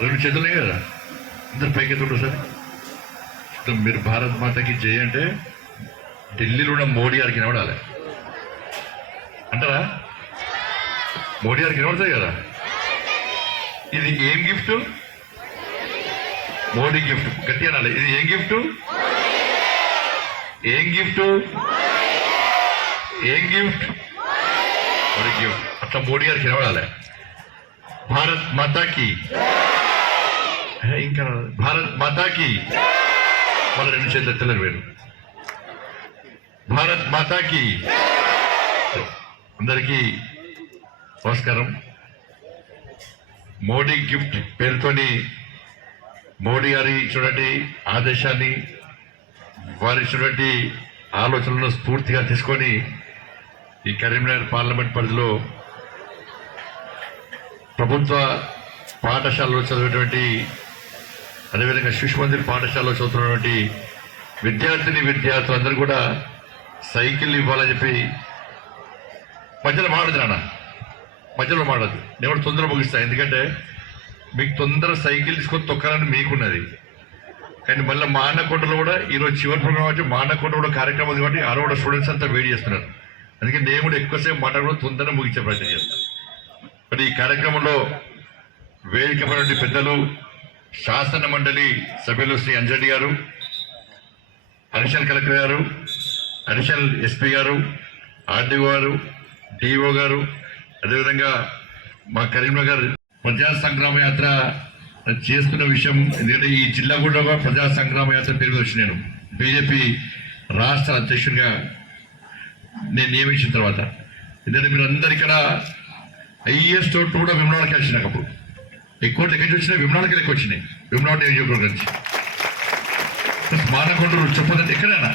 రెండు చేతనే కదా? ఇద్దరు పైకి ఎత్తుండ్రు సార్ ఇప్పుడు మీరు భారత్ మాతకి జై అంటే ఢిల్లీలో ఉన్న మోడీ గారికి నిలబడాలి అంటారా? మోడీ గారికి నిలబడతాయి కదా? ఇది ఏం గిఫ్ట్? మోడీ గిఫ్ట్. గట్టి అనాలి. ఇది ఏం గిఫ్ట్? ఏం గిఫ్ట్? ఏం గిఫ్ట్? మోడీ గిఫ్ట్. అట్లా మోడీ గారికి నిలబడాలి భారత్ మాతాకి ఇంకా భారత్ మాతాకి మన రెండు చేతులు ఎత్తలేరు వేరు భారత్ మాతాకి అందరికీ నమస్కారం. మోడీ గిఫ్ట్ పేరుతోని మోడీ గారి ఇచ్చినటువంటి ఆదేశాన్ని వారి ఇచ్చినటువంటి ఆలోచనలను స్ఫూర్తిగా తీసుకొని ఈ కరీంనగర్ పార్లమెంట్ పరిధిలో ప్రభుత్వ పాఠశాలలో చదివేటువంటి అదేవిధంగా శిశు మందిర్ పాఠశాలలో చదువుతున్నటువంటి విద్యార్థిని విద్యార్థులందరూ కూడా సైకిల్ ఇవ్వాలని చెప్పి మధ్యలో మాడదు నాన్న. మధ్యలో మాడదు నేను కూడా తొందర ముగిస్తాను ఎందుకంటే మీకు తొందర సైకిల్ తీసుకొని తొక్కాలని మీకున్నది. కానీ మళ్ళీ మా అన్నకోటలో కూడా ఈరోజు చివరి ప్రోగ్రామ్ వచ్చి మా అన్నకోట కూడా కార్యక్రమం ఉంది కాబట్టి ఆరో కూడా స్టూడెంట్స్ అంతా వెయిట్ చేస్తున్నారు. అందుకే నేను కూడా ఎక్కువసేపు మాట్లాడడం తొందరగా ముగించే ప్రయత్నం చేస్తాను మరి ఈ కార్యక్రమంలో వేదికపడి పెద్దలు శాసన మండలి సభ్యులు శ్రీ అంజడి గారు అడిషనల్ కలెక్టర్ గారు అడిషనల్ ఎస్పీ గారు ఆర్డీఓ గారు డిఓ గారు అదేవిధంగా మా కరీంనగర్ ప్రజా సంగ్రామ యాత్ర చేస్తున్న విషయం ఎందుకంటే ఈ జిల్లా కూడా ప్రజా సంగ్రామ యాత్ర పేరు వచ్చి నేను బీజేపీ రాష్ట్ర అధ్యక్షుడిగా నేను నియమించిన తర్వాత. ఎందుకంటే మీరు అందరు ఇక్కడ హైయెస్ట్ ఓట్లు కూడా విమలాలకి వచ్చినాయి అప్పుడు. ఎక్కువ ఎక్కడి నుంచి వచ్చినాయి? విమలాలకి లెక్క వచ్చినాయి. విమలాడ నియోజకవర్గం నుంచి. మానకొండలు చెప్పదండి ఎక్కడైనా.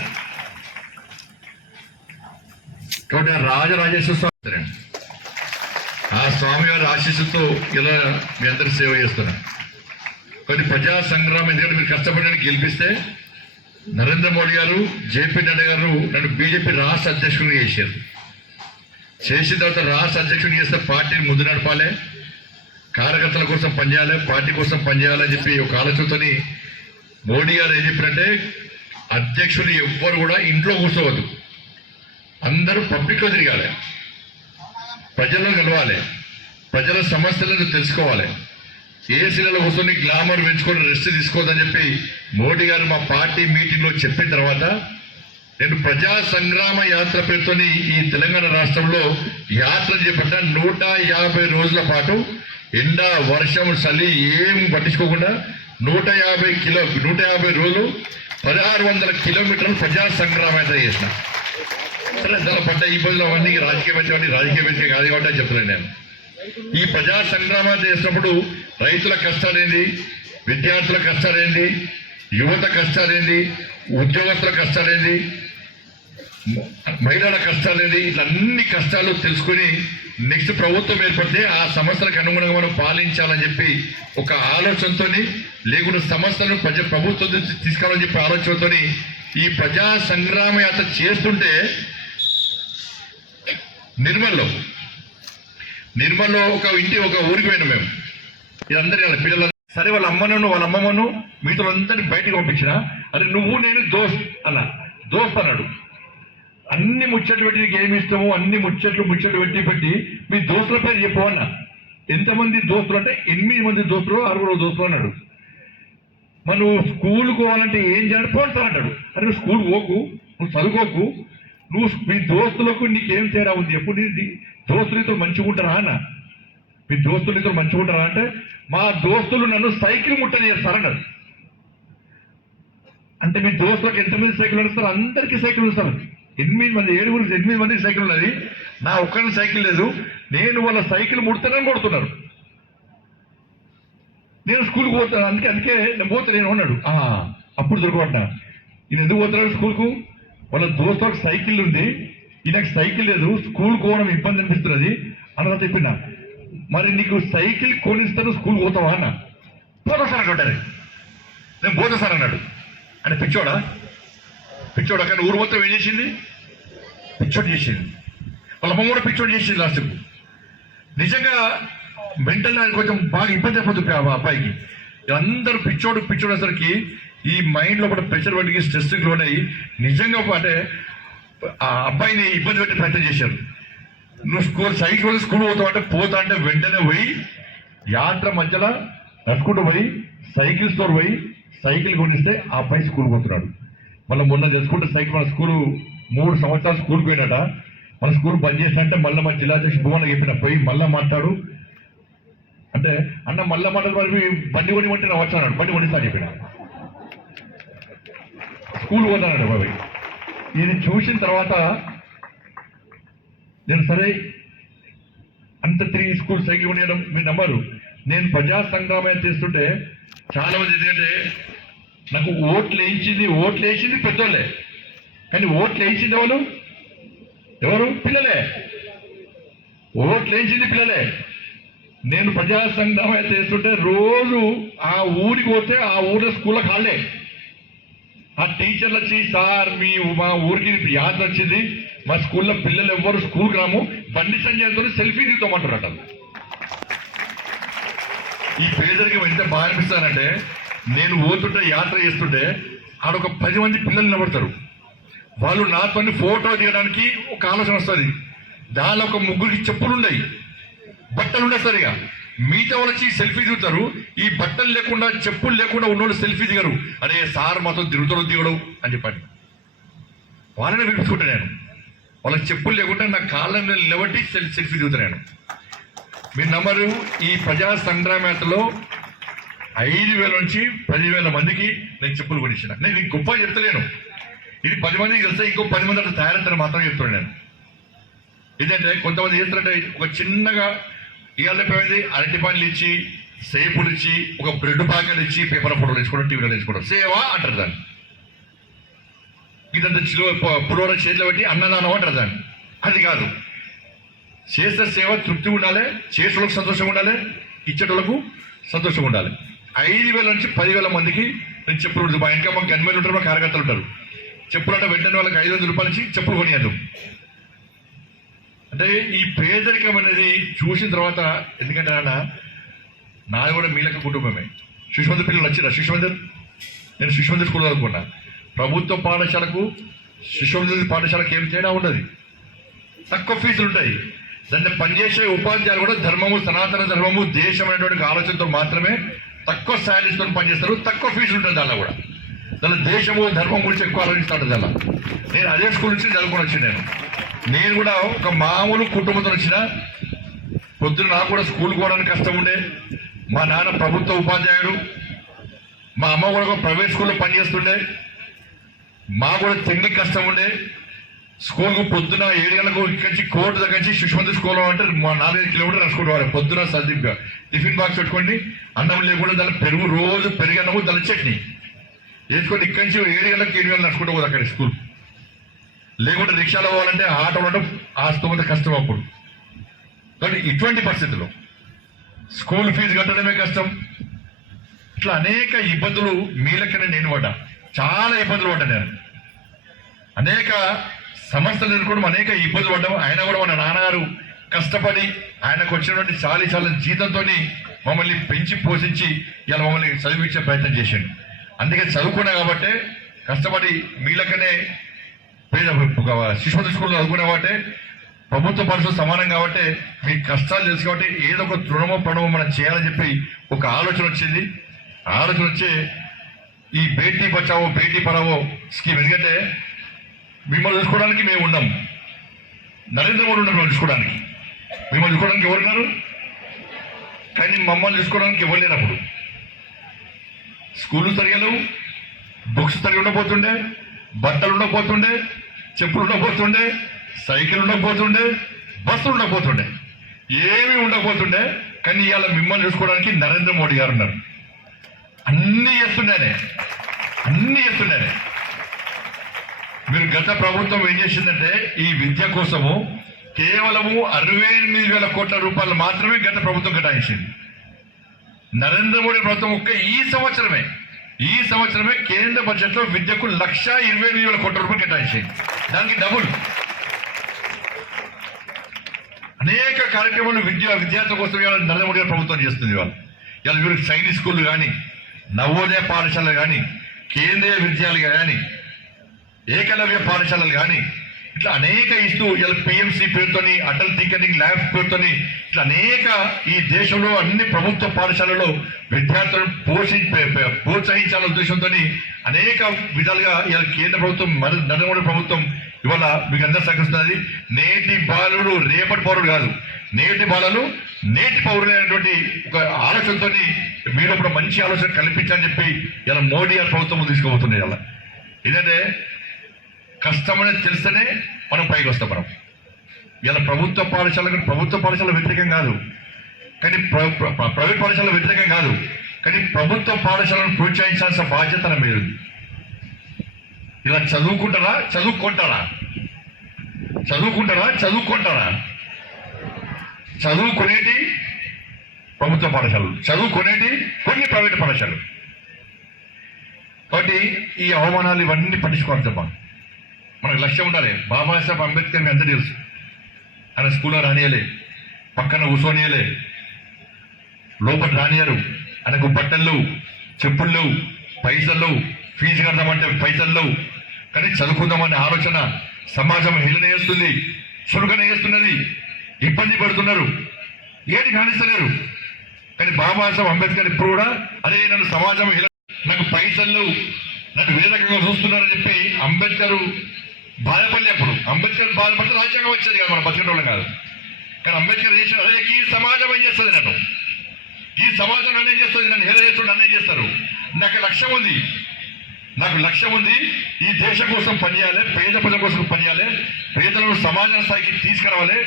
కాబట్టి ఆ రాజరాజేశ్వర స్వామి సరే. ఆ స్వామి వారి ఆశీస్సుతో ఇలా మీ అందరి సేవ చేస్తున్నా. కొన్ని ప్రజా సంగ్రామం ఎందుకంటే మీరు కష్టపడడానికి గెలిపిస్తే నరేంద్ర మోడీ గారు జేపీ నడ్డా గారు నన్ను బీజేపీ రాష్ట్ర అధ్యక్షుడిగా చేశారు. చేసిన తర్వాత రాష్ట్ర అధ్యక్షుడిని చేస్తే పార్టీని ముందు నడపాలి. కార్యకర్తల కోసం పనిచేయాలి పార్టీ కోసం పనిచేయాలని చెప్పి ఒక ఆలోచనతోని మోడీ గారు ఏం చెప్పారంటే అధ్యక్షులు ఎవ్వరు కూడా ఇంట్లో కూర్చోవద్దు. అందరూ పబ్లిక్లో తిరగాలి. ప్రజల్లో కలవాలి. ప్రజల సమస్యలను తెలుసుకోవాలి. ఏసీలలో కూర్చొని గ్లామర్ పెంచుకొని రెస్ట్ తీసుకోవద్దని చెప్పి మోడీ గారు మా పార్టీ మీటింగ్లో చెప్పిన తర్వాత నేను ప్రజా సంగ్రామ యాత్ర పేరుతోని ఈ తెలంగాణ రాష్ట్రంలో యాత్ర చేపట్ట నూట యాభై రోజుల పాటు ఎండ వర్షం చలి ఏం పట్టించుకోకుండా నూట యాభై కిలో నూట యాభై రోజులు పదహారు వందల కిలోమీటర్లు ప్రజా సంగ్రామం అయితే చేసిన. సరే దాని పడ్డ ఇబ్బందులు అవన్నీ రాజకీయ అవన్నీ రాజకీయ వ్యక్తి కాదు కాబట్టి అని చెప్తున్నాను నేను. ఈ ప్రజా సంగ్రామాలు చేసినప్పుడు రైతుల కష్టాలేంది విద్యార్థుల కష్టాలేంది యువత కష్టాలేంది ఉద్యోగస్తుల కష్టాలేంది మహిళల కష్టాలేంది ఇట్లా అన్ని కష్టాలు తెలుసుకుని నెక్స్ట్ ప్రభుత్వం ఏర్పడితే ఆ సమస్యలకు అనుగుణంగా మనం పాలించాలని చెప్పి ఒక ఆలోచనతోని లేకుండా సమస్యలను ప్రజ ప్రభుత్వం తీసుకోవాలని తీసుకురావాలని చెప్పి ఆలోచనతోని ఈ ప్రజా సంగ్రామ యాత్ర చేస్తుంటే నిర్మల్లో నిర్మల్లో ఒక ఇంటి ఒక ఊరికి పోయినాం మేము. ఇదందరి వాళ్ళ పిల్లలు సరే వాళ్ళ అమ్మను వాళ్ళ అమ్మమ్మను మిగతా అందరినీ బయటికి పంపించిన అరే నువ్వు నేను దోస్త్ అన్న. దోస్త్ అన్నాడు. అన్ని ముచ్చట్లు పెట్టి నీకు ఏమి ఇష్టమో అన్ని ముచ్చట్లు ముచ్చట్లు పెట్టి పెట్టి మీ దోస్తుల పేరు చెప్పు అన్న. ఎంతమంది దోస్తులు అంటే ఎనిమిది మంది దోస్తులు ఆరుగురు దోస్తులు అన్నాడు. మరి నువ్వు స్కూల్ పోవాలంటే ఏం చేయాలి? పోతా అంటాడు. అరే నువ్వు స్కూల్ పోకు నువ్వు చదువుకోకు. నువ్వు మీ దోస్తులకు నీకేం తేడా ఉంది ఎప్పుడు నీ దోస్తులతో మంచిగా ఉంటారా అన్న? మీ దోస్తులతో మంచిగా ఉంటారా అంటే మా దోస్తులు నన్ను సైకిల్ ముట్టని చేస్తారన్నారు అంటే మీ దోస్తులకు ఎంతమంది సైకిల్ నడుస్తారు? అందరికీ సైకిల్ నడుస్తారు. ఎనిమిది మంది ఏడుగురు ఎనిమిది మందికి సైకిల్ ఉన్నది. నా ఒక్కరిని సైకిల్ లేదు. నేను వాళ్ళ సైకిల్ ముడతానని కొడుతున్నారు. నేను స్కూల్కి పోతాను అందుకే అందుకే నేను పోతా నేను అన్నాడు. "ఆ, అప్పుడు దొరకబడ్డా. ఈయన ఎందుకు పోతున్నాడు స్కూల్కు? వాళ్ళ దోస్తులకు సైకిల్ ఉంది. ఈయనకు సైకిల్ లేదు. స్కూల్ పోవడం ఇబ్బంది అనిపిస్తున్నది అన్నదా చెప్పిన. మరి నీకు సైకిల్ కొనిస్తాను స్కూల్ పోతావా అన్న. పోతా సార్ అంటారు నేను పోతా సార్ అన్నాడు. అంటే పిచ్చోడా? పిచ్చోడు అక్కడ ఊరు మొత్తం ఏం చేసింది? పిచ్చోడు చేసింది. వాళ్ళ అమ్మ కూడా పిచ్చోడు చేసింది లాస్ట్కు నిజంగా మెంటల్ కొంచెం బాగా ఇబ్బంది అయిపోతుంది ఆ అబ్బాయికి. అందరూ పిచ్చోడు పిచ్చోడు అసలుకి ఈ మైండ్లో కూడా ప్రెషర్ పడికి స్ట్రెస్ లోనై నిజంగా అంటే ఆ అబ్బాయిని ఇబ్బంది పెట్టి ప్రయత్నం చేశారు. నువ్వు స్కూల్ సైకిల్ స్కూల్ పోతావు అంటే పోతా అంటే వెంటనే పోయి యాత్ర మధ్యలో నడుచుకుంటూ పోయి సైకిల్ స్టోర్ పోయి సైకిల్ కొనిస్తే ఆ అబ్బాయి స్కూల్ పోతున్నాడు. మళ్ళీ మొన్న తెలుసుకుంటే సైకి మన స్కూల్ మూడు సంవత్సరాలు స్కూల్ పోయినట. మన స్కూల్ బంద్ చేసినట్టే మళ్ళీ మన జిల్లా అధ్యక్షుడు భువన్ చెప్పిన పోయి మళ్ళీ మాట్లాడు. అంటే అన్న మళ్ళీ మాట్లాడు మరి బండి కొని కొంటే నేను వచ్చాను బండి కొనిస్తా చెప్పిన. స్కూల్ పోతానండి బాబాయ్ ఇది చూసిన తర్వాత నేను సరే అంత తిరిగి స్కూల్ సైకిల్ ఉండడం మీరు నమ్మరు. నేను ప్రజా సంగ్రామం చేస్తుంటే చాలా మంది ఎందుకంటే నాకు ఓట్లు వేయించింది ఓట్లు వేసింది పెద్దోళ్ళే. కానీ ఓట్లు వేయించింది ఎవరు? ఎవరు? పిల్లలే. ఓట్లు వేయించింది పిల్లలే. నేను ప్రజా అయితే చేస్తుంటే రోజు ఆ ఊరికి పోతే ఆ ఊరిలో స్కూల్లో కాళ్ళే. ఆ టీచర్లు వచ్చి సార్ మీ మా ఊరికి యాత్ర వచ్చింది. మా స్కూల్లో పిల్లలు ఎవ్వరు స్కూల్కి రాము. బండి సంజయ్తో సెల్ఫీ తీసుకోమంటారట ఈ పేదరికం ఎంత బాగా అనిపిస్తానంటే నేను పోతుంటే యాత్ర చేస్తుంటే ఆడొక పది మంది పిల్లలు నిలబడతారు. వాళ్ళు నాతో ఫోటో తీయడానికి ఒక ఆలోచన వస్తుంది. దానిలో ఒక ముగ్గురికి చెప్పులు ఉన్నాయి బట్టలు ఉండే సరిగా మిగతా వాళ్ళు వచ్చి సెల్ఫీ దిగుతారు. ఈ బట్టలు లేకుండా చెప్పులు లేకుండా ఉన్నోళ్ళు సెల్ఫీ దిగరు. అరే సార్ మాతో దిగుతాడు దిగడు అని చెప్పండి. వాళ్ళని పిలుచుకుంటా నేను. వాళ్ళకి చెప్పులు లేకుండా నా కాళ్ళని నిలబట్టి సెల్ సెల్ఫీ దిగుతాను నేను. మీరు నమ్మరు ఈ ప్రజా సంగ్రామేతలో ఐదు వేల నుంచి పదివేల మందికి నేను చెప్పులు కొనిచ్చిన. నేను ఇంక గొప్ప చెప్తలేను. ఇది పది మందికి తెలిస్తే ఇంకో పది మంది అట్లా తయారంతని మాత్రం చెప్తున్నాను నేను. ఇదంటే కొంతమంది చేస్తారంటే ఒక చిన్నగా ఇవాళ పోయింది అరటి పండ్లు ఇచ్చి సేపులు ఇచ్చి ఒక బ్రెడ్ ప్యాకెట్ ఇచ్చి పేపర్ ఫోటోలు వేసుకోవడం టీవీలో వేసుకోవడం సేవా అంటారు దాన్ని. ఇదంతా చిలువ పురోర చేతిలో పెట్టి అన్నదానం అంటారు దాన్ని. అది కాదు. చేసే సేవ తృప్తి ఉండాలి చేసేవాళ్ళకి సంతోషంగా ఉండాలి ఇచ్చేటోళ్ళకు సంతోషంగా ఉండాలి. ఐదు వేల నుంచి పదివేల మందికి నేను చెప్పులు మా ఇంకా మాకు ఎనభై ఉంటారు మా కార్యకర్తలు ఉంటారు. చెప్పులు అంటే వెంటనే వాళ్ళకి ఐదు వందల రూపాయల నుంచి చెప్పులు కొనియద్దు. అంటే ఈ పేదరికం అనేది చూసిన తర్వాత ఎందుకంటే నాన్న నాది కూడా మీలక కుటుంబమే. శిశుమంది పిల్లలు వచ్చిన శిశుమందిర్ నేను శిశుమందిర్ స్కూల్ చదువుకున్నా. ప్రభుత్వ పాఠశాలకు శిశుమందిర్ పాఠశాలకు ఏం తేడా ఉండదు. తక్కువ ఫీజులు ఉంటాయి. దాన్ని పనిచేసే ఉపాధ్యాయులు కూడా ధర్మము సనాతన ధర్మము దేశం అనేటువంటి ఆలోచనతో మాత్రమే తక్కువ శాలరీస్తో పనిచేస్తారు. తక్కువ ఫీజు ఉంటుంది దానిలో కూడా. దాని దేశము ధర్మం గురించి ఎక్కువ ఆలోచిస్తాడు దాని నేను అదే స్కూల్ నుంచి చదువుకొని వచ్చి నేను. నేను కూడా ఒక మామూలు కుటుంబంతో వచ్చిన పొద్దున నాకు కూడా స్కూల్ పోవడానికి కష్టం ఉండే. మా నాన్న ప్రభుత్వ ఉపాధ్యాయుడు. మా అమ్మ కూడా ఒక ప్రైవేట్ స్కూల్లో పనిచేస్తుండే. మా కూడా తిండి కష్టం ఉండే. స్కూల్కి పొద్దున ఏడు గంటలకు ఇక్కడి నుంచి కోర్టు దగ్గర నుంచి శిశుమంతి స్కూల్ అంటే మా నాలుగైదు కిలోమీటర్ నడుచుకుంటూ పొద్దున సర్దిగ్గా టిఫిన్ బాక్స్ పెట్టుకోండి. అన్నం లేకుండా దాని పెరుగు రోజు పెరుగన్నము దాని చట్నీ. వేసుకొని ఇక్కడి నుంచి ఏడు గంటలకు ఏడు గంటలు నడుచుకుంటూ పోదు అక్కడ స్కూల్. లేకుంటే రిక్షాలో పోవాలంటే ఆటో ఉండడం ఆ స్తోమత కష్టం అప్పుడు. కాబట్టి ఇటువంటి పరిస్థితుల్లో స్కూల్ ఫీజు కట్టడమే కష్టం. ఇట్లా అనేక ఇబ్బందులు మీలకనే నేను పడ్డా. చాలా ఇబ్బందులు పడ్డా నేను. అనేక సమస్యలు ఎదుర్కోవడం అనేక ఇబ్బందులు పడ్డాం ఆయన కూడా మన నాన్నగారు కష్టపడి ఆయనకు వచ్చినటువంటి చాలి చాలా జీతంతో మమ్మల్ని పెంచి పోషించి ఇలా మమ్మల్ని చదివించే ప్రయత్నం చేసిండు అందుకే చదువుకున్నా కాబట్టి కష్టపడి మీలకనే పేద శిశుమతి స్కూల్లో చదువుకున్నా కాబట్టి ప్రభుత్వ పరుషులు సమానం కాబట్టి మీ కష్టాలు తెలుసు కాబట్టి ఏదో ఒక తృణమో పణమో మనం చేయాలని చెప్పి ఒక ఆలోచన వచ్చింది. ఆలోచన వచ్చి ఈ బేటీ బచావో బేటీ పడావో స్కీమ్ ఎందుకంటే మిమ్మల్ని చూసుకోవడానికి మేము ఉన్నాం నరేంద్ర మోడీ ఉన్నారు మిమ్మల్ని చూసుకోవడానికి. మిమ్మల్ని చూసుకోవడానికి ఎవరున్నారు కానీ మమ్మల్ని చూసుకోవడానికి ఎవరు లేరు అప్పుడు. స్కూళ్ళు సరిగా బుక్స్ తరిగి ఉండకపోతుండే బట్టలు ఉండకపోతుండే చెప్పులు ఉండకపోతుండే సైకిల్ ఉండకపోతుండే బస్సులు ఉండకపోతుండే ఏమీ ఉండకపోతుండే కానీ ఇవాళ మిమ్మల్ని చూసుకోవడానికి నరేంద్ర మోడీ గారు ఉన్నారు. అన్నీ చేస్తుండేనే. అన్నీ చేస్తుండేనే. మీరు గత ప్రభుత్వం ఏం చేసిందంటే ఈ విద్య కోసము కేవలము అరవై ఎనిమిది వేల కోట్ల రూపాయలు మాత్రమే గత ప్రభుత్వం కేటాయించింది. నరేంద్ర మోడీ ప్రభుత్వం ఒక్క ఈ సంవత్సరమే ఈ సంవత్సరమే కేంద్ర బడ్జెట్లో విద్యకు లక్ష ఇరవై ఎనిమిది వేల కోట్ల రూపాయలు కేటాయించింది. దానికి డబుల్. అనేక కార్యక్రమాలు విద్యా విద్యార్థుల కోసం ఇవాళ నరేంద్ర మోడీ ప్రభుత్వం చేస్తుంది ఇవాళ. ఇవాళ వీరికి సైనిక్ స్కూళ్ళు కానీ నవోదయ పాఠశాలలు కానీ కేంద్రీయ విద్యాలయాలు కానీ ఏకలవ్య పాఠశాలలు కానీ ఇట్లా అనేక ఇస్తూ ఇలా పిఎంసి పేరుతోని అటల్ థింకరింగ్ ల్యాబ్ పేరుతోని ఇట్లా అనేక ఈ దేశంలో అన్ని ప్రభుత్వ పాఠశాలలో విద్యార్థులను పోషి ప్రోత్సహించాలనే ఉద్దేశంతో అనేక విధాలుగా ఇలా కేంద్ర ప్రభుత్వం మరి నరేంద్ర మోడీ ప్రభుత్వం ఇవాళ మీకు అందరూ సహకరిస్తున్నది. నేటి బాలుడు రేపటి పౌరుడు కాదు. నేటి బాలలు నేటి పౌరులు అనేటువంటి ఒక ఆలోచనతో మీరు ఇప్పుడు మంచి ఆలోచన కల్పించాలని చెప్పి ఇలా మోడీ ప్రభుత్వం తీసుకుపోతున్నాయి ఇలా ఏంటంటే కష్టమనేది తెలిస్తేనే మనం పైకి వస్తాం మనం. ఇలా ప్రభుత్వ పాఠశాలకు ప్రభుత్వ పాఠశాల వ్యతిరేకం కాదు. కానీ ప్ర- ప్ర- ప్రైవేట్ పాఠశాల వ్యతిరేకం కాదు. కానీ ప్రభుత్వ పాఠశాలను ప్రోత్సహించాల్సిన బాధ్యత మీరు మీద ఇలా చదువుకుంటారా? చదువుకుంటారా? చదువుకుంటారా? చదువుకుంటారా? చదువుకునేటి ప్రభుత్వ పాఠశాలలు. చదువుకునేటి కొన్ని ప్రైవేట్ పాఠశాలలు. కాబట్టి ఈ అవమానాలు ఇవన్నీ పట్టించుకోవాలి తప్ప మనకు లక్ష్యం ఉండాలి. బాబాసాహెబ్ అంబేద్కర్ ఎంత తెలుసు. ఆయన స్కూల్లో రానియలే. పక్కన కూర్చోనియలే. లోపల రానియరు. ఆయనకు బట్టలు లేవు, చెప్పులు లేవు పైసలు లేవు ఫీజు కడదామంటే పైసలు. లేవు కానీ చదువుకుందామనే ఆలోచన సమాజం హిలన చేస్తుంది చురుకన చేస్తున్నది. ఇబ్బంది పడుతున్నారు. ఏది కానిస్తలేరు. కానీ బాబాసాహెబ్ అంబేద్కర్ ఇప్పుడు కూడా అరే నన్ను సమాజం హేళన నాకు పైసలు లేవు నాకు వేరే రకంగా చూస్తున్నారని చెప్పి అంబేద్కర్ బాధపడినప్పుడు అప్పుడు అంబేద్కర్ బాధపడితే రాజ్యాంగం వచ్చేది కదా మన బతికేటోళ్ళం కాదు. కానీ అంబేద్కర్ చేసిన అదే ఈ సమాజం ఏం చేస్తుంది నన్ను? ఈ సమాజం నన్ను ఏం చేస్తుంది? నన్ను హేళ చేస్తుంది నన్ను ఏం చేస్తారు? నాకు లక్ష్యం ఉంది. నాకు లక్ష్యం ఉంది ఈ దేశం కోసం పనిచేయాలి పేద ప్రజల కోసం పనిచేయాలి పేదలను సమాజ స్థాయికి తీసుకురావాలి.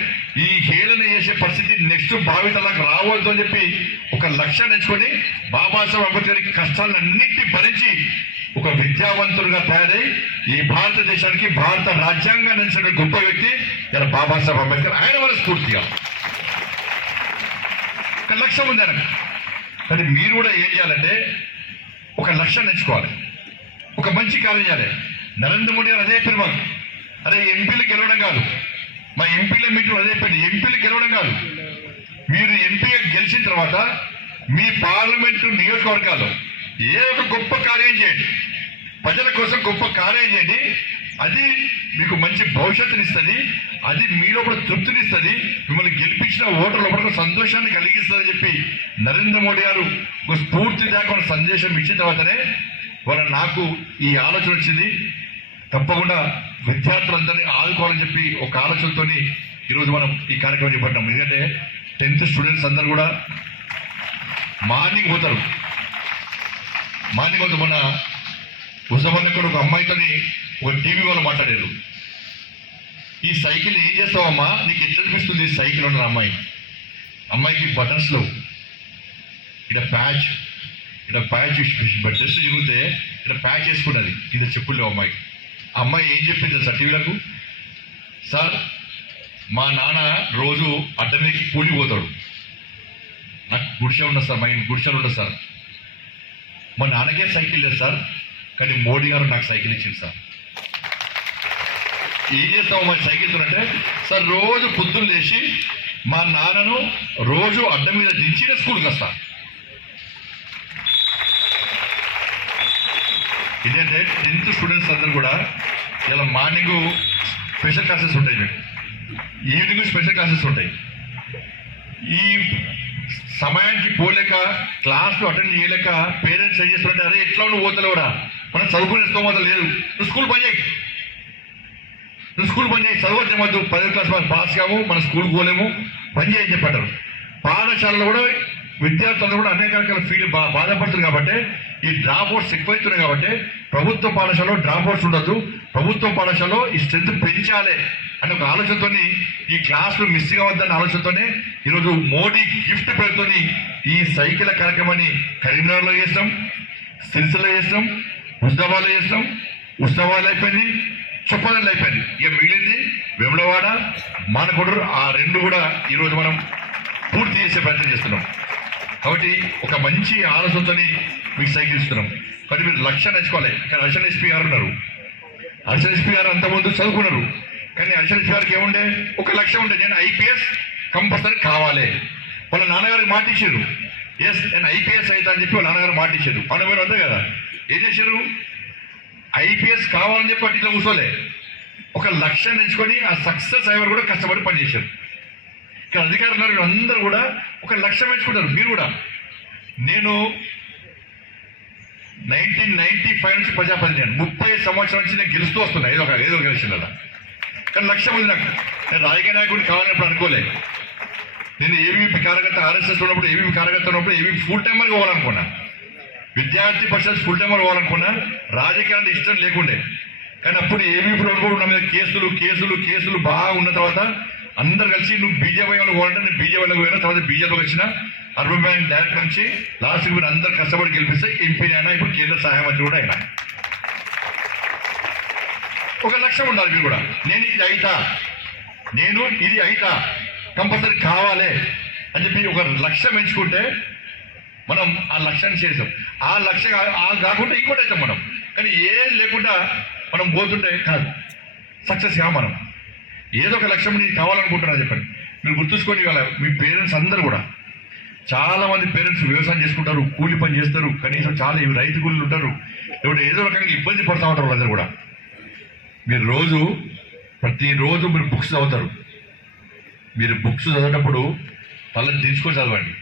ఈ హేళన చేసే పరిస్థితి నెక్స్ట్ భావితలకు రావద్దు అని చెప్పి ఒక లక్ష్యాన్ని ఎంచుకొని బాబాసాహెబ్ అంబేద్కర్ కష్టాలన్నింటినీ భరించి ఒక విద్యావంతుడుగా తయారై ఈ భారతదేశానికి భారత రాజ్యాంగాన్ని అందించిన గొప్ప వ్యక్తి ఇలా బాబాసాహెబ్ అంబేద్కర్. ఆయన వల్ల స్ఫూర్తిగా. ఒక లక్ష్యం ఉంది అనక కానీ మీరు కూడా ఏం చేయాలంటే ఒక లక్ష్యాన్ని ఎంచుకోవాలి ఒక మంచి కార్యం చేయాలి. నరేంద్ర మోడీ గారు అదే చెప్పారు మాకు అరే ఎంపీలు గెలవడం కాదు. మా ఎంపీల మీటింగ్ అదే చెప్పండి ఎంపీలు గెలవడం కాదు. మీరు ఎంపీగా గెలిచిన తర్వాత మీ పార్లమెంటు నియోజకవర్గాల్లో ఏ ఒక గొప్ప కార్యం చేయండి. ప్రజల కోసం గొప్ప కార్యం చేయండి. అది మీకు మంచి భవిష్యత్తుని ఇస్తుంది. అది మీలో కూడా తృప్తినిస్తుంది మిమ్మల్ని గెలిపించిన ఓటర్ల ఒకటి సంతోషాన్ని కలిగిస్తుందని చెప్పి నరేంద్ర మోడీ గారు ఒక స్ఫూర్తిదాయక సందేశం ఇచ్చిన తర్వాతనే వాళ్ళ నాకు ఈ ఆలోచన వచ్చింది. తప్పకుండా విద్యార్థులందరినీ ఆదుకోవాలని చెప్పి ఒక ఆలోచనతో ఈరోజు మనం ఈ కార్యక్రమం చేపట్టాం. ఎందుకంటే టెన్త్ స్టూడెంట్స్ అందరూ కూడా మార్నింగ్ పోతారు. మాది మన ఉసమన్న కూడా ఒక అమ్మాయితోని ఒక టీవీ వాళ్ళు మాట్లాడారు. ఈ సైకిల్ ఏం చేస్తావమ్మా? నీకు ఎట్లా అనిపిస్తుంది ఈ సైకిల్ ఉన్న అమ్మాయి? అమ్మాయికి బటన్స్ లేవు. ఇక్కడ ప్యాచ్ ఇక్కడ ప్యాచ్ డ్రెస్ చిరిగితే ఇక్కడ ప్యాచ్ వేసుకున్నది. కింద చెప్పులు లేవు అమ్మాయి ఏం చెప్పింది సార్ టీవీలకు? సార్ మా నాన్న రోజు అడ్డమీకి కూలిపోతాడు నాకు గుడిసె ఉండదు సార్ మా ఇంటి గుడిసెలు ఉండదు సార్. మా నాన్నకే సైకిల్ లేదు సార్ కానీ మోడీ గారు నాకు సైకిల్ ఇచ్చింది సార్. ఏం చేస్తాము మా సైకిల్ అంటే సార్ రోజు పొద్దున్న లేచి మా నాన్నను రోజు అడ్డ మీద దించిన స్కూల్కి వస్తా. ఇదేంటే టెన్త్ స్టూడెంట్స్ అందరూ కూడా ఇలా మార్నింగ్ స్పెషల్ క్లాసెస్ ఉంటాయి మీకు. ఈవినింగ్ స్పెషల్ క్లాసెస్ ఉంటాయి. ఈ సమయానికి పోలేక క్లాసులు అటెండ్ చేయలేక పేరెంట్స్ ఏం చేస్తుంటే అరే ఎట్లా నువ్వు పోతలేవురా? మనం చదువుకునే స్తోమత లేదు. నువ్వు స్కూల్ పని చేయి. నువ్వు స్కూల్ పని చేయి. చదవద్దు ఏమద్దు పదో క్లాస్ మనం పాస్ కాము మన స్కూల్ పోలేము. పని చేయని చెప్పారు పాఠశాలలో కూడా విద్యార్థులు కూడా అనేక రకాల ఫీల్ బా బాధపడుతుంది కాబట్టి ఈ డ్రాప్ అవుట్స్ ఎక్కువైతున్నాయి కాబట్టి ప్రభుత్వ పాఠశాలలో డ్రాప్ అవుట్స్ ఉండదు ప్రభుత్వ పాఠశాలలో ఈ స్ట్రెంత్ పెంచాలి. అని ఒక ఆలోచనతోని ఈ క్లాసులు మిస్ కావద్దన్న ఆలోచనతోనే ఈరోజు మోడీ గిఫ్ట్ పేరుతోని ఈ సైకిల్ కార్యక్రమాన్ని కరీంనగర్లో చేస్తాం సిరిసిలో చేస్తాం హుస్నాబాద్లో చేస్తాం ఉత్సవాలు అయిపోయింది చొప్పదలు అయిపోయింది. ఇక మిగిలింది వెములవాడ మానకొడూరు ఆ రెండు కూడా ఈరోజు మనం పూర్తి చేసే ప్రయత్నం చేస్తున్నాం. కాబట్టి ఒక మంచి ఆలోచనతోని మీకు సైకిల్ ఇస్తున్నాం. కాబట్టి మీరు లక్ష్యాన్ని ఎంచుకోవాలి ఇక్కడ హర్షన్ ఎస్పీ గారు ఉన్నారు. హర్షన్ ఎస్పీ గారు అంతకుముందు చదువుకున్నారు. కానీ హర్షన్ గారికి ఏముండే? ఒక లక్ష్యం ఉండే. నేను ఐపీఎస్ కంపల్సరీ కావాలి. వాళ్ళ నాన్నగారికి మాట ఇచ్చారు ఎస్ నేను ఐపీఎస్ అవుతా అని చెప్పి వాళ్ళ నాన్నగారు మాట ఇచ్చారు పని మీరు అంతే కదా. ఏం చేశారు? ఐపీఎస్ కావాలని చెప్పి ఇట్లా కూర్చోలే. ఒక లక్ష్యం ఎంచుకొని ఆ సక్సెస్ అయ్యే కూడా కష్టపడి పనిచేశారు ఇక్కడ అధికారులు అందరూ కూడా ఒక లక్ష్యం ఎంచుకుంటారు మీరు కూడా. నేను నైన్టీన్ నైన్టీ ఫైవ్ నుంచి ప్రజాప్రతినిధి ముప్పై సంవత్సరాల నుంచి నేను గెలుస్తూ వస్తున్నా. ఏదో ఒక ఏదో గెలిచిన కానీ లక్ష్యం ఉంది నాకు. నేను రాజకీయ నాయకుడు కావాలని అనుకోలే. నేను ఏబీపీ కార్యకర్త ఆర్ఎస్ఎస్ ఉన్నప్పుడు ఏబీపీ కార్యకర్త ఉన్నప్పుడు ఏబీపీ ఫుల్ టైమర్ పోవాలనుకున్నా. విద్యార్థి పరిషత్ ఫుల్ టైమర్ పోవాలనుకున్నా. రాజకీయాలు ఇష్టం లేకుండే. కానీ అప్పుడు ఏబీపీలో ఉన్న మీద కేసులు కేసులు కేసులు బాగా ఉన్న తర్వాత అందరు కలిసి నువ్వు బీజేపీ వాళ్ళకి పోవాలంటే నేను బీజేపీలోకి పోయినా తర్వాత బీజేపీకి వచ్చిన. అర్బన్ బ్యాంక్ డైరెక్టర్ నుంచి లాస్ట్కి మీరు అందరు కష్టపడి గెలిపిస్తే ఎంపీ అయినా ఇప్పుడు కేంద్ర సహాయ మంత్రి కూడా అయినా. ఒక లక్ష్యం ఉండాలి మీరు కూడా. నేను ఇది అయితా. నేను ఇది అయితా. కంపల్సరీ కావాలి అని చెప్పి ఒక లక్ష్యం ఎంచుకుంటే మనం ఆ లక్ష్యాన్ని చేసాం. ఆ లక్ష్యం ఆ కాకుండా ఇంకోటి అవుతాం మనం. కానీ ఏం లేకుండా మనం పోతుంటే కాదు. సక్సెస్ కా మనం. ఏదో ఒక లక్ష్యం నీకు కావాలనుకుంటున్నా చెప్పండి. మీరు గుర్తుంచుకోండి ఇవాళ మీ పేరెంట్స్ అందరూ కూడా. చాలామంది పేరెంట్స్ వ్యవసాయం చేసుకుంటారు కూలి పని చేస్తారు కనీసం చాలా రైతు కూలీలు ఉంటారు. లేకుంటే ఏదో రకంగా ఇబ్బంది పడతా ఉంటారు వాళ్ళందరూ కూడా. మీరు రోజు ప్రతిరోజు మీరు బుక్స్ చదువుతారు. మీరు బుక్స్ చదివేటప్పుడు తలని తీసుకొని చదవండి.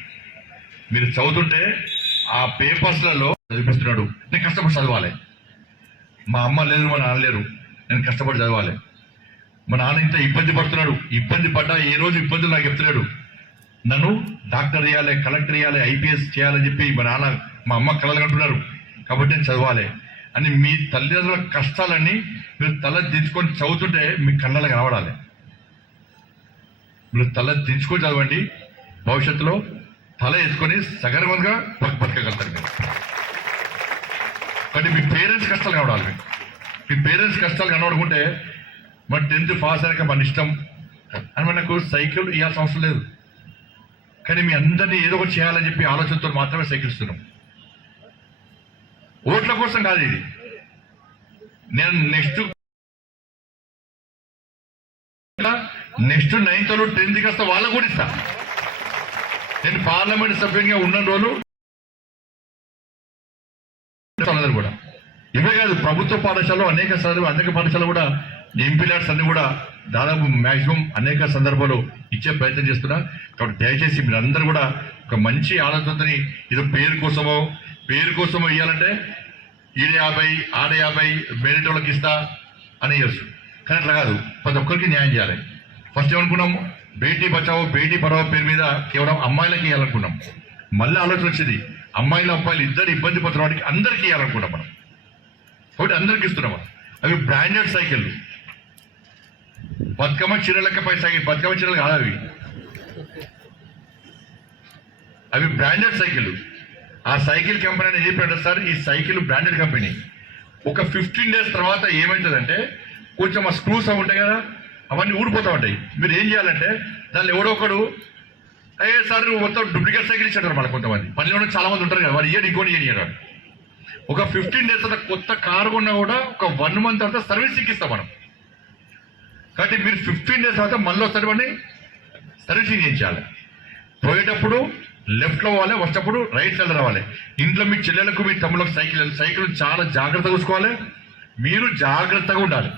మీరు చదువుతుంటే ఆ పేపర్స్లలో చదివిస్తున్నాడు నేను కష్టపడి చదవాలి. మా అమ్మ లేదు మా నాన్న లేరు. నేను కష్టపడి చదవాలి. మా నాన్న ఇంత ఇబ్బంది పడుతున్నాడు. ఇబ్బంది పడ్డా ఏ రోజు ఇబ్బందులు నాకు చెప్తలేడు. నన్ను డాక్టర్ చేయాలి కలెక్టర్ చేయాలి ఐపీఎస్ చేయాలని చెప్పి మా నాన్న మా అమ్మ కలలు కంటున్నారు కాబట్టి నేను చదవాలి. అని మీ తల్లిదండ్రుల కష్టాలన్నీ మీరు తల దించుకొని చదువుతుంటే మీ కళ్ళలో కనబడాలి. మీరు తల దించుకొని చదవండి. భవిష్యత్తులో తల ఎత్తుకొని సగర్వంగా బతకగలుగుతారు మీరు. కానీ మీ పేరెంట్స్ కష్టాలు కనబడాలి మీకు. మీ పేరెంట్స్ కష్టాలు కనబడుకుంటే మన టెన్త్ పాస్ అయ్యాక మన ఇష్టం. అని మనకు సైకిల్ ఇవ్వాల్సిన అవసరం లేదు. కానీ మీ అందరినీ ఏదో ఒకటి చేయాలని చెప్పి ఆలోచనతో మాత్రమే సైకిల్ ఇస్తున్నాం. ఓట్ల కోసం కాదు ఇది. నేను నెక్స్ట్ నెక్స్ట్ నైన్త్లో టెన్త్ కాస్త వాళ్ళకు కూడా ఇస్తా. నేను పార్లమెంట్ సభ్యునిగా ఉన్న రోజులు కూడా. ఇవే కాదు ప్రభుత్వ పాఠశాలలో అనేక సార్లు అనేక పాఠశాలలు కూడా ఎంపీ ల్యాడ్స్ అన్ని కూడా దాదాపు మాక్సిమం అనేక సందర్భాలు ఇచ్చే ప్రయత్నం చేస్తున్నా. కాబట్టి దయచేసి మీరందరూ కూడా ఒక మంచి ఆలోచనని ఇది పేరు కోసమో పేరు కోసమో ఇవ్వాలంటే ఈడ యాభై ఆడ యాభై మెరిట్ వాళ్ళకి ఇస్తా అని ఇవ్వచ్చు కానీ అట్లా కాదు ప్రతి ఒక్కరికి న్యాయం చేయాలి. ఫస్ట్ ఏమనుకున్నాం? బేటీ బచావో బేటీ పడావో పేరు మీద కేవలం అమ్మాయిలకి ఇవ్వాలనుకున్నాం మళ్ళీ ఆలోచన వచ్చింది అమ్మాయిలు అబ్బాయిలు ఇద్దరు ఇబ్బంది పడుతున్న వాటికి అందరికీ ఇవ్వాలనుకున్నాం మనం. కాబట్టి అందరికి ఇస్తున్నాం అవి బ్రాండెడ్ సైకిళ్ళు. బతుకమ్మ చీరలకపై సైకిల్ బతుకమ్మ చీరలు కాదు అవి. అవి బ్రాండెడ్ సైకిల్ ఆ సైకిల్ కంపెనీ అనేది చెప్పాడు సార్? ఈ సైకిల్ బ్రాండెడ్ కంపెనీ. ఒక ఫిఫ్టీన్ డేస్ తర్వాత ఏమవుతుందంటే కొంచెం ఆ స్క్రూస్ అవి ఉంటాయి కదా అవన్నీ ఊడిపోతూ ఉంటాయి. మీరు ఏం చేయాలంటే దానిలో ఎవడో ఒకడు అయ్యే సార్ నువ్వు మొత్తం డూప్లికేట్ సైకిల్ ఇచ్చాడు మళ్ళీ కొంతమంది. పనిలో చాలా మంది ఉంటారు కదా వాడు ఇయర్ ఇంకోటి ఇయర్ ఒక ఫిఫ్టీన్ డేస్ తర్వాత కొత్త కారు కొన్నా కూడా ఒక వన్ మంత్ తర్వాత సర్వీసింగ్ ఇస్తాం మనం. కాబట్టి మీరు ఫిఫ్టీన్ డేస్ తర్వాత మళ్ళీ ఒకసారి వాడిని సర్వీసింగ్ చేయించాలి. పోయేటప్పుడు లెఫ్ట్లో పోవాలి వచ్చినప్పుడు రైట్ సైడ్ రావాలి ఇంట్లో మీ చెల్లెలకు మీ తమ్ములకు సైకిల్ సైకిల్ చాలా జాగ్రత్తగా చూసుకోవాలి. మీరు జాగ్రత్తగా ఉండాలి.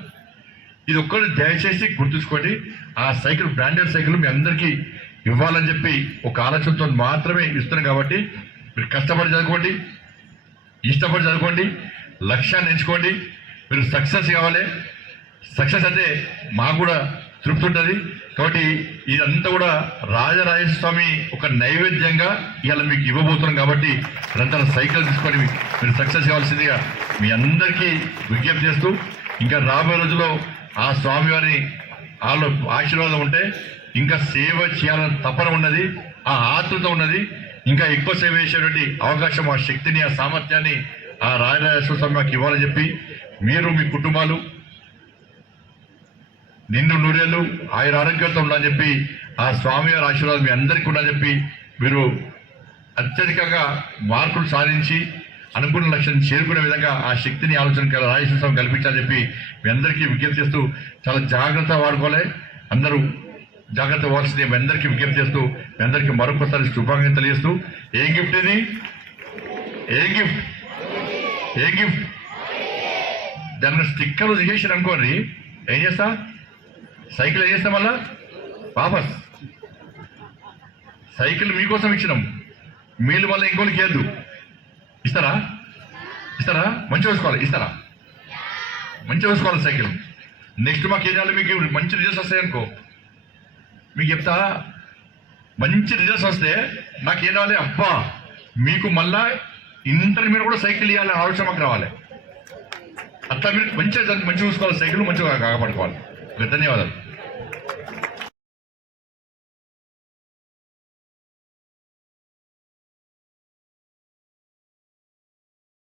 ఇది ఒక్కటి దయచేసి గుర్తుంచుకోండి. ఆ సైకిల్ బ్రాండెడ్ సైకిల్ మీ అందరికీ ఇవ్వాలని చెప్పి ఒక ఆలోచనతో మాత్రమే ఇస్తున్నాం కాబట్టి మీరు కష్టపడి చదువుకోండి ఇష్టపడి చదువుకోండి లక్ష్యాన్ని ఎంచుకోండి. మీరు సక్సెస్ కావాలి. సక్సెస్ అయితే మాకు కూడా తృప్తి ఉంటుంది. కాబట్టి ఇదంతా కూడా రాజరాజస్వామి ఒక నైవేద్యంగా ఇవాళ మీకు ఇవ్వబోతున్నాం కాబట్టి మీరంతా సైకిల్ తీసుకొని మీరు సక్సెస్ కావాల్సిందిగా మీ అందరికీ విజ్ఞప్తి చేస్తూ ఇంకా రాబోయే రోజుల్లో ఆ స్వామివారి వాళ్ళు ఆశీర్వాదం ఉంటే ఇంకా సేవ చేయాలని తపన ఉన్నది ఆ ఆతృత ఉన్నది ఇంకా ఎక్కువ సేవ చేసేటువంటి అవకాశం ఆ శక్తిని ఆ సామర్థ్యాన్ని ఆ రాజరాజేశ్వర స్వామి మాకు ఇవ్వాలని చెప్పి మీరు మీ కుటుంబాలు నిన్ను నూరేళ్ళు ఆయన ఆరోగ్యంతో ఉండని చెప్పి ఆ స్వామి వారి ఆశీర్వాదం మీ అందరికీ ఉండని చెప్పి మీరు అత్యధికంగా మార్కులు సాధించి అనుకున్న లక్ష్యం చేరుకునే విధంగా ఆ శక్తిని ఆలోచన రాజేశ్వర స్వామి కల్పించాలని చెప్పి మీ అందరికీ విజ్ఞప్తి చేస్తూ చాలా జాగ్రత్త వాడుకోవాలి. అందరూ జాగ్రత్త వాల్సింది మీ అందరికీ విజ్ఞప్తి చేస్తూ మీ అందరికీ మరొకసారి శుభాకాంక్షలు తెలియజేస్తూ ఏం గిఫ్ట్ ఇది? ఏం గిఫ్ట్? ఏం గిఫ్ట్? దాని స్టిక్కర్లు తీసేసారు అనుకోండి ఏం చేస్తా? సైకిల్ వేస్తాం మళ్ళా? వాపస్. సైకిల్ మీకోసం ఇచ్చినాం. మీరు మళ్ళీ ఇంకోటి చేయద్దు. ఇస్తారా? ఇస్తారా? మంచిగా వేసుకోవాలి ఇస్తారా? మంచిగా వేసుకోవాలి సైకిల్. నెక్స్ట్ మాకు ఏం చేయాలి? మీకు మంచి రిజల్ట్స్ వస్తాయి అనుకో. మీకు చెప్తా? మంచి రిజల్ట్స్ వస్తే నాకు ఏం రావాలి? అబ్బా! మీకు మళ్ళా ఇంటర్మీడియట్ కూడా సైకిల్ ఇవ్వాలని ఆలోచన మాకు రావాలి. అట్లా మీరు మంచిగా మంచిగా చూసుకోవాలి సైకిల్ మంచిగా కాపాడుకోవాలి. ధన్యవాదాలు.